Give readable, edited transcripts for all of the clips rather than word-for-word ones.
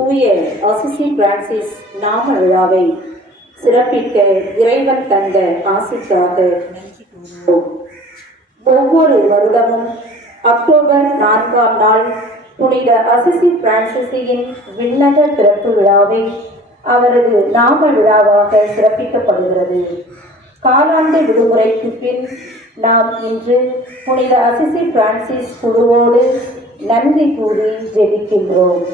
தூய Assisi Francis நாம விழாவை சிறப்பிக்க இறைவன் தந்த ஆசிக்காக நன்றி கூறுவோம். ஒவ்வொரு வருடமும் அக்டோபர் 4ஆம் நாள் புனித அசிசி பிரான்சிஸின் விண்ணக பிறப்பு விழாவை அவரது நாம விழாவாக சிறப்பிக்கப்படுகிறது. காலாண்டு விடுமுறைக்கு பின் நாம் இன்று புனித அசிசி பிரான்சிஸ் குழுவோடு நன்றி கூறி ஜெபிக்கின்றோம்.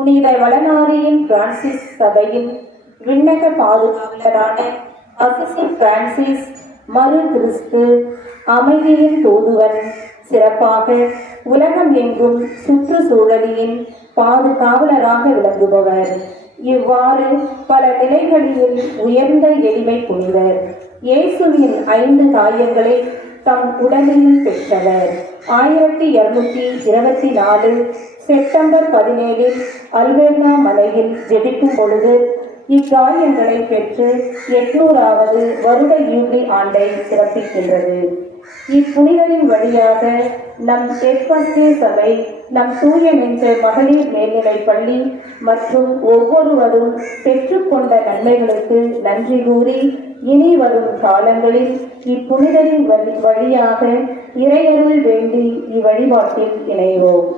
புனித வளனாரியின் பிரான்சிஸ் சபையின் விண்ணக பாதுகாவலரான அசிசி பிரான்சிஸ் மறு கிறிஸ்து அமைதியின் தூதுவன், சிறப்பாக உலகம் எங்கும் சுற்றுச்சூழலின் பாதுகாவலராக விளங்குபவர். இவ்வாறு பல நிலைகளில் உயர்ந்த எளிமை புரிவர். இயேசுவின் 5 தாயங்களை தம் உடலில் பெற்றவர். 1224 செப்டம்பர் 17 அல்பேர்னா மலையில் ஜெபிக்கும் பொழுது இக்காயங்களை பெற்று 800வது வருட யூபிலி ஆண்டை சிறப்பிக்கின்றது. இப்புனிதரின் வழியாக நம் எஸ்பஸ்தே சபை, நம் தூய நெஞ்ச மகளிர் மேல்நிலைப் பள்ளி மற்றும் ஒவ்வொருவரும் பெற்றுக்கொண்ட நன்மைகளுக்கு நன்றி கூறி இனி வரும் காலங்களில் இப்புனிதரின் வழியாக இறையருள் வேண்டி இவ்வழிபாட்டில் இணைவோம்.